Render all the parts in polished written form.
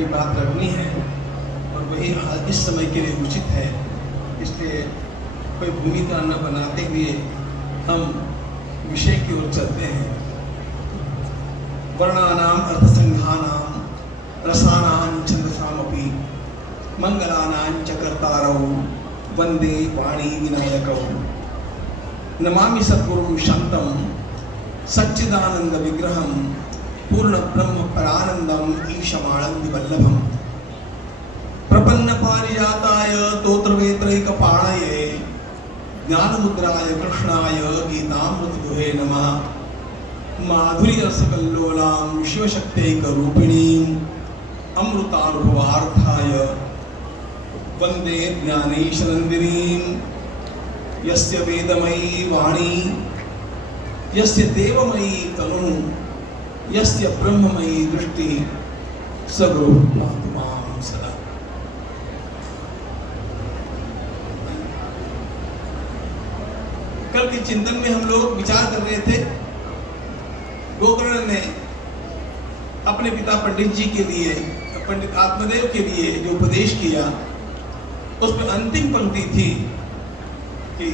कोई बात रखनी है और वही इस समय के लिए उचित है, इसलिए कोई भूमिका न बनाते हुए हम विषय की ओर चलते हैं। वर्णानाम अर्थसंघानाम रसानां छंदसामपि मंगलानां च कर्तारौ वंदे वाणी विनायकौ। नमामि सद्गुरुं शान्तं सच्चिदानंद विग्रहं पूर्ण ब्रह्म परानंदम ईशमानंद वल्लभम। प्रपन्न पारिजाताय तोत्रवेत्रैकपाणये ज्ञानमुद्राय कृष्णाय गीतामृतदुहे नमः। माधुर्य रसकल्लोलां शिवशक्त्यैकरूपिणीं अमृतानुभवार्थाय वंदे ज्ञानेशनन्दिनीं। यस्य वेदमयी वाणी यस्य देवमयी तनु यस्य ब्रह्ममयी दृष्टि सगुरु मां सदा। कल के चिंतन में हम लोग विचार कर रहे थे, गोकर्ण ने अपने पिता पंडित जी के लिए, पंडित आत्मदेव के लिए जो उपदेश किया, उसमें अंतिम पंक्ति थी कि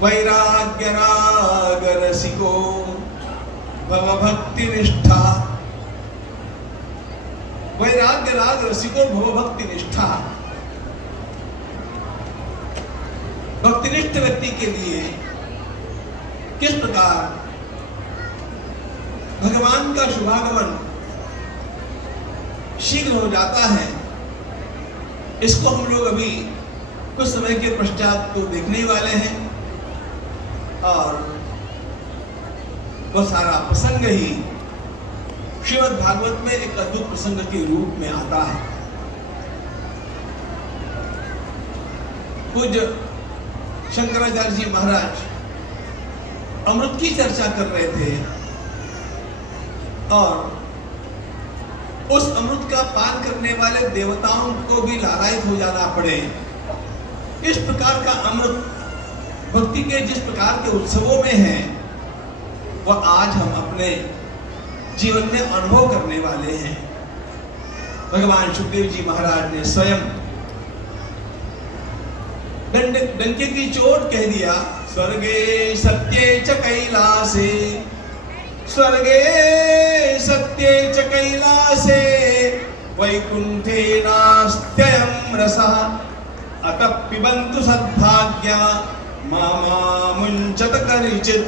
वैराग्य राग रसिको भव भक्ति निष्ठा। वैराग्य राग रसिको भव भक्ति निष्ठा। भक्तिनिष्ठ व्यक्ति के लिए किस प्रकार भगवान का शुभागमन शीघ्र हो जाता है, इसको हम लोग अभी कुछ समय के पश्चात तो देखने वाले हैं। और वह सारा प्रसंग ही श्रीमद् भागवत में एक अद्भुत प्रसंग के रूप में आता है। पूज्य शंकराचार्य जी महाराज अमृत की चर्चा कर रहे थे और उस अमृत का पान करने वाले देवताओं को भी लालायित हो जाना पड़े, इस प्रकार का अमृत भक्ति के जिस प्रकार के उत्सवों में है, वह आज हम अपने जीवन में अनुभव करने वाले हैं। भगवान सुखदेव जी महाराज ने स्वयं डंके की चोट कह दिया, स्वर्गे सत्ये च कैलासे, स्वर्गे सत्ये च कैलासे, वैकुंठे नास्त्ययं रसः, अतः पिबन्तु सद्भाग्या मामा मुंचत करिचित।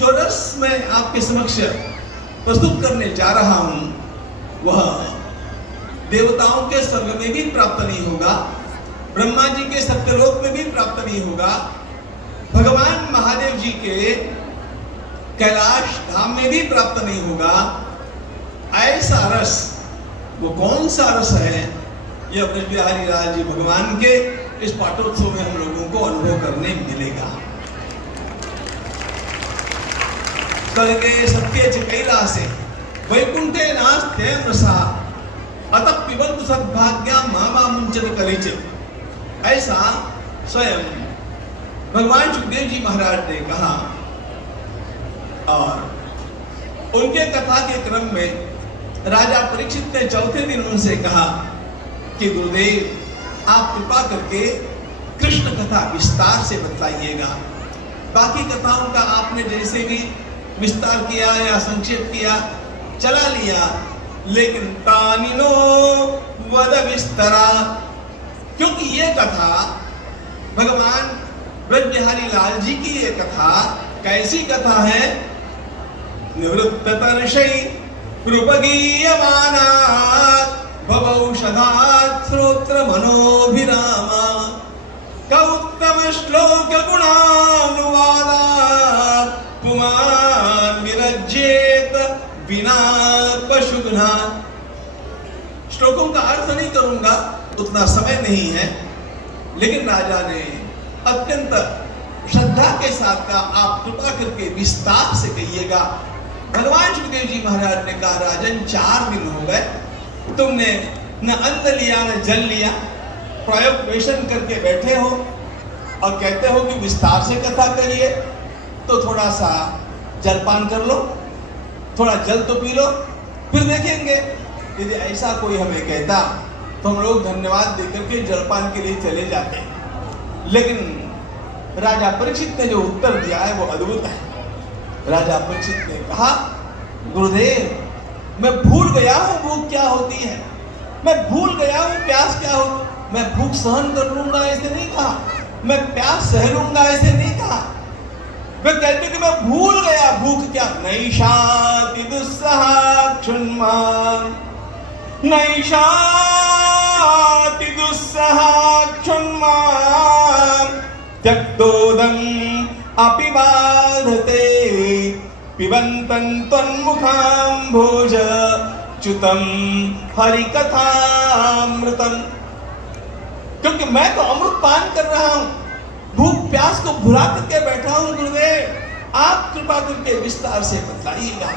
जो रस मैं आपके समक्ष प्रस्तुत करने जा रहा हूं, वह देवताओं के स्वर्ग में भी प्राप्त नहीं होगा, ब्रह्मा जी के सत्यलोक में भी प्राप्त नहीं होगा, भगवान महादेव जी के कैलाश धाम में भी प्राप्त नहीं होगा। ऐसा रस, वो कौन सा रस है, यह ब्रज बिहारी लाल जी भगवान के इस पाठोत्सव में हम लोगों को अनुभव करने मिलेगा। स्वर्गे सत्ये च कैलासे, वैकुंठे नास्त्ययं रसः, अतः पिबन्तु सद्भाग्या मामा मुंचत करिचित्। ऐसा स्वयं भगवान सुखदेव जी महाराज ने कहा। और उनके कथा के क्रम में राजा परीक्षित ने चौथे दिन उनसे कहा कि गुरुदेव, आप कृपा करके कृष्ण कथा विस्तार से बताइएगा। बाकी कथाओं का आपने जैसे भी विस्तार किया या संक्षेप किया, चला लिया, लेकिन तानिनो वद विस्तरा, क्योंकि ये कथा भगवान ब्रज बिहारी लाल जी की ये कथा कैसी कथा है? निवृत्त तर्षै रूपगीयमानात् भवौषधात् श्रोत्र मनोभिरामा, कौत्तम श्लोक गुणानुवादात् पुमान् विरज्येत विना पशुघ्ना। श्लोकों का अर्थ नहीं करूंगा, उतना समय नहीं है, लेकिन राजा ने अत्यंत श्रद्धा के साथ कहा, आप कृपा करके विस्तार से कहिएगा। भगवान सुखदेव जी महाराज ने कहा, राजन 4 दिन हो गए, तुमने न अन्न लिया न जल लिया, प्रयोग वेशन करके बैठे हो और कहते हो कि विस्तार से कथा करिए, तो थोड़ा सा जलपान कर लो, थोड़ा जल तो पी लो, फिर देखेंगे। यदि ऐसा कोई हमें कहता तो हम लोग धन्यवाद देकर के जलपान के लिए चले जाते। लेकिन राजा परीक्षित ने जो उत्तर दिया है वो अद्भुत है। राजा परीक्षित ने कहा, गुरुदेव मैं भूल गया हूं भूख क्या होती है, मैं भूल गया हूं प्यास क्या हो, मैं भूख सहन कर लूंगा ऐसे नहीं कहा, मैं प्यास सह लूंगा ऐसे नहीं कहा। मैं कहते कि मैं भूल गया भूख क्या, नैषाति दुस्सहा क्षुन्मान्, नैषाति दुस्सहा क्षुन्मान्, त्यक्तोदम् अपि बाधते, पिबन्तं त्वन्मुखाम्भोज च्युतं हरिकथामृतम्। क्योंकि मैं तो अमृत पान कर रहा हूं, भूख प्यास को भुला करके बैठा हूं। गुरुदेव आप कृपा करके विस्तार से बताइएगा।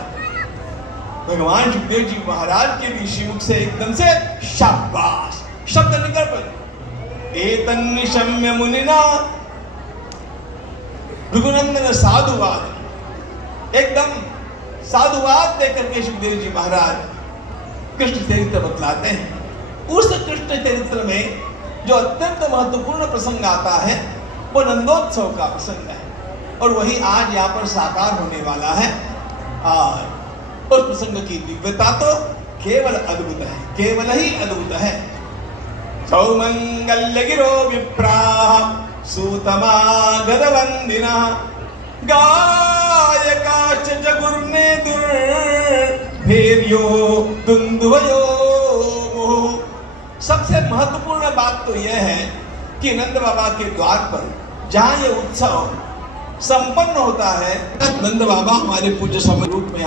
भगवान सुखदेव जी महाराज के भी श्रीमुख से एकदम से शाबाश शब्द निकल पड़े। एतन्निशम्य मुनिना, रघुनंदन साधुवाद, एकदम साधुवाद देकर के सुखदेव जी महाराज कृष्ण चरित्र बतलाते हैं। उस कृष्ण चरित्र में जो अत्यंत महत्वपूर्ण प्रसंग आता है वो नंदोत्सव का प्रसंग है, और वही आज यहाँ पर साकार होने वाला है। और उस प्रसंग की दिव्यता तो केवल अद्भुत है, केवल ही अद्भुत है। सौमंगल्य गिरो विप्राः सूतमा गदवंदिना, गायकाच जगुर्ने दुर्भेर्यो दुंदुभयो। सबसे महत्वपूर्ण बात तो यह है कि नंद बाबा के द्वार पर जहां ये उत्सव संपन्न होता है, नंद बाबा हमारे पूज्य स्वरूप में